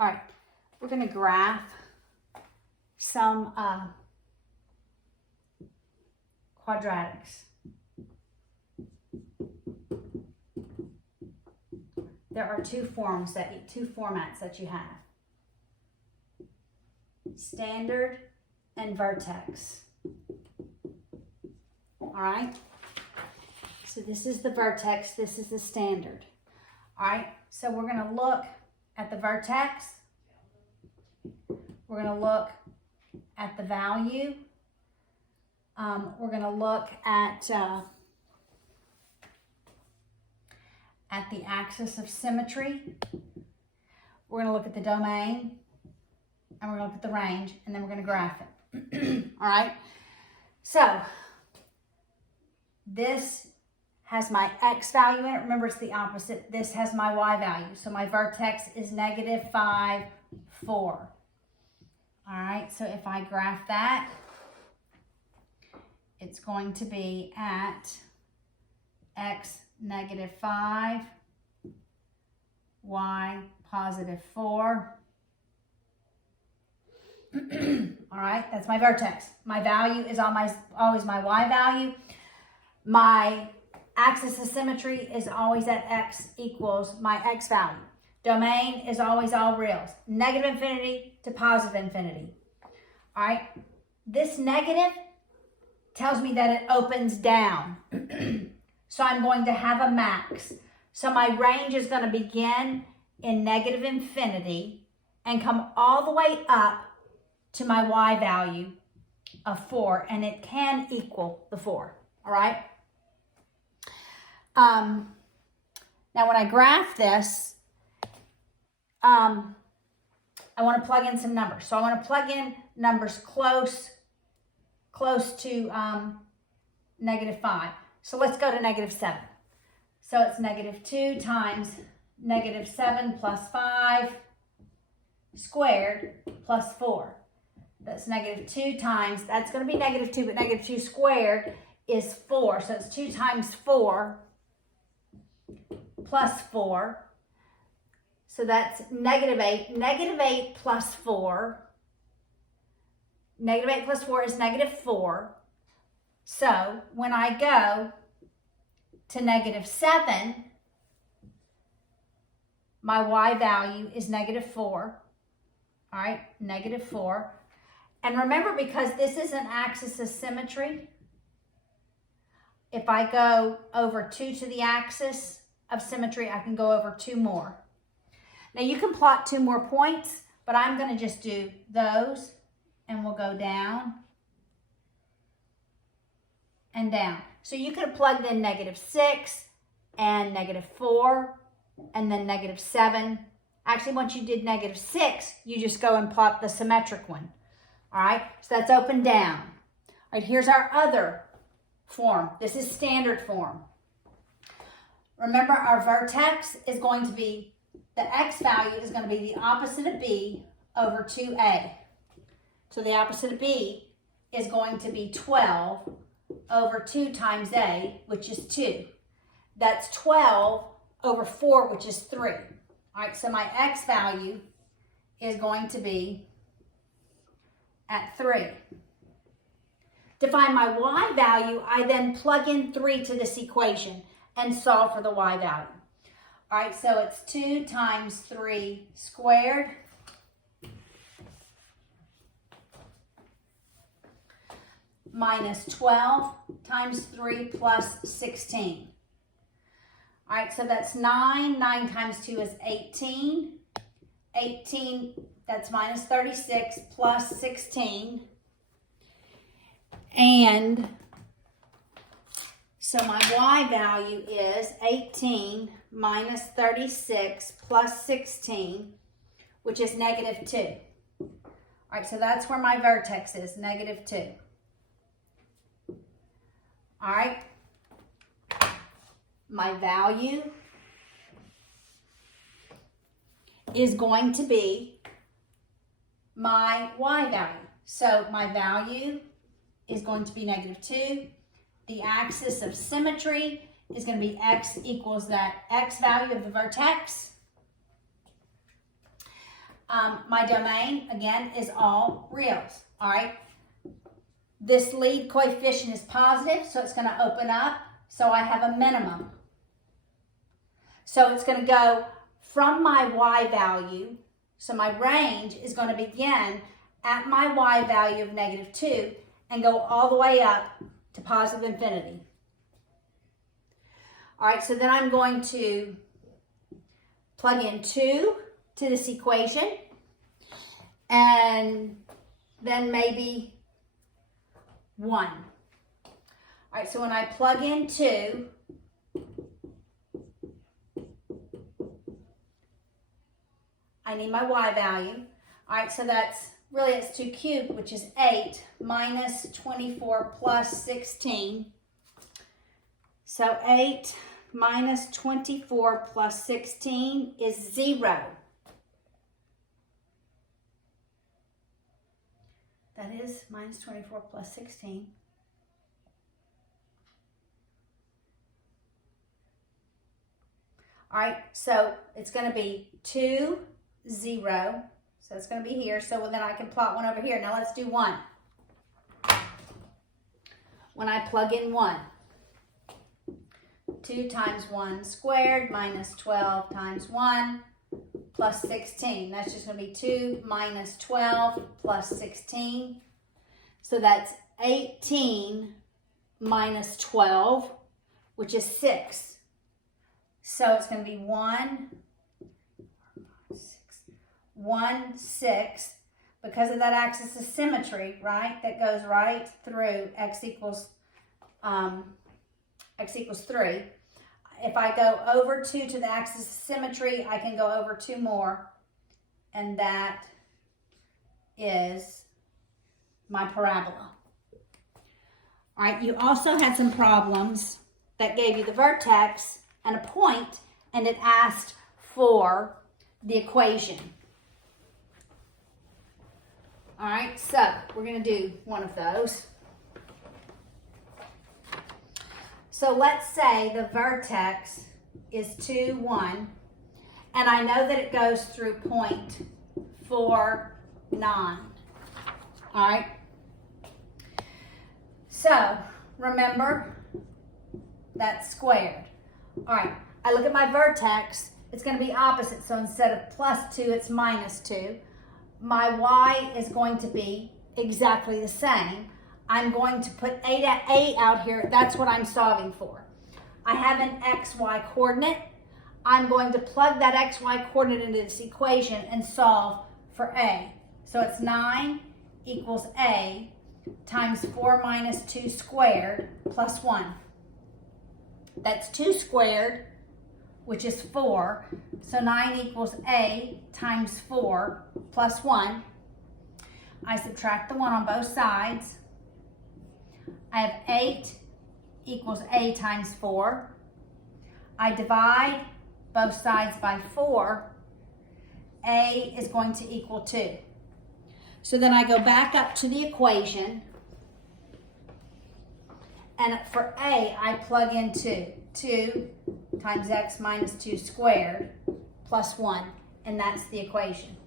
All right, we're going to graph some quadratics. There are two formats that you have. Standard and vertex. All right? So this is the vertex, this is the standard. All right? So we're going to look at the vertex. We're going to look at the value. We're going to look at the axis of symmetry. We're going to look at the domain, and we're going to look at the range, and then we're going to graph it. All right? So this has my x value in it. Remember, it's the opposite. This has my y value. So my vertex is -5, 4. All right, so if I graph that, it's going to be at x -5, y +4. All right, that's my vertex. My value is always my y value. My axis of symmetry is always at x equals my x value. Domain is always all reals. Negative infinity to positive infinity. All right, this negative tells me that it opens down. So I'm going to have a max. So my range is going to begin in negative infinity and come all the way up to my y value of 4, and it can equal the 4. All right. Now when I graph this, I want to plug in some numbers. So I want to plug in numbers close to -5. So let's go to -7. So it's -2 times -7 plus 5 squared plus 4. That's -2 times, that's going to be -2, but -2 squared is 4. So it's 2 times 4 plus 4. So that's -8. -8 plus 4. -8 plus 4 is -4. So when I go to -7, my y value is -4. All right, -4. And remember, because this is an axis of symmetry, if I go over 2 to the axis of symmetry, I can go over 2 more. Now you can plot 2 more points, but I'm going to just do those, and we'll go down and down. So you could have plugged in -6 and -4 and then -7. Actually, once you did -6, you just go and plot the symmetric one. All right, so that's up and down. All right, here's our other form. This is standard form. Remember, our vertex is going to be, the x value is going to be the opposite of b over 2a. So the opposite of b is going to be 12 over 2 times a, which is 2. That's 12 over 4, which is 3. All right, so my x value is going to be at 3. To find my y value, I then plug in 3 to this equation and solve for the y value. All right, so it's 2 times 3 squared minus 12 times 3 plus 16. All right, so that's 9. 9 times 2 is 18. 18, that's minus 36 plus 16. And so my y value is 18 minus 36 plus 16, which is -2. All right, so that's where my vertex is, -2. All right, my value is going to be my y value. So my value is going to be -2. The axis of symmetry is going to be x equals that x value of the vertex. my domain, again, is all reals, all right? This lead coefficient is positive, so it's going to open up, so I have a minimum. So it's going to go from my y value, so my range is going to begin at my y value of -2 and go all the way up to positive infinity. All right, so then I'm going to plug in 2 to this equation, and then maybe 1. All right, so when I plug in 2, I need my y value. All right, so that's really, it's 2 cubed, which is 8 minus 24 plus 16. So 8 minus 24 plus 16 is 0. That is minus 24 plus 16. All right, so it's going to be 2, 0. So it's going to be here. So then I can plot 1 over here. Now let's do 1. When I plug in 1, 2 times 1 squared minus 12 times 1 plus 16. That's just going to be 2 minus 12 plus 16. So that's 18 minus 12, which is 6. So it's going to be 1, 6, because of that axis of symmetry, right? That goes right through x equals 3. If I go over 2 to the axis of symmetry, I can go over 2 more, and that is my parabola. All right, you also had some problems that gave you the vertex and a point, and it asked for the equation. All right, so we're going to do one of those. So let's say the vertex is 2, 1, and I know that it goes through point 4, 9. All right. So remember, that's squared. All right, I look at my vertex, it's going to be opposite. So instead of plus 2, it's minus 2. My y is going to be exactly the same. I'm going to put 8 out here. That's what I'm solving for. I have an xy coordinate. I'm going to plug that xy coordinate into this equation and solve for a. So it's 9 equals a times 4 minus 2 squared plus 1. That's 2 squared, which is 4. So 9 equals a times 4 plus 1. I subtract the 1 on both sides. I have 8 equals a times 4. I divide both sides by 4. A is going to equal 2. So then I go back up to the equation, and for a, I plug in 2. 2 times x minus 2 squared plus 1, and that's the equation.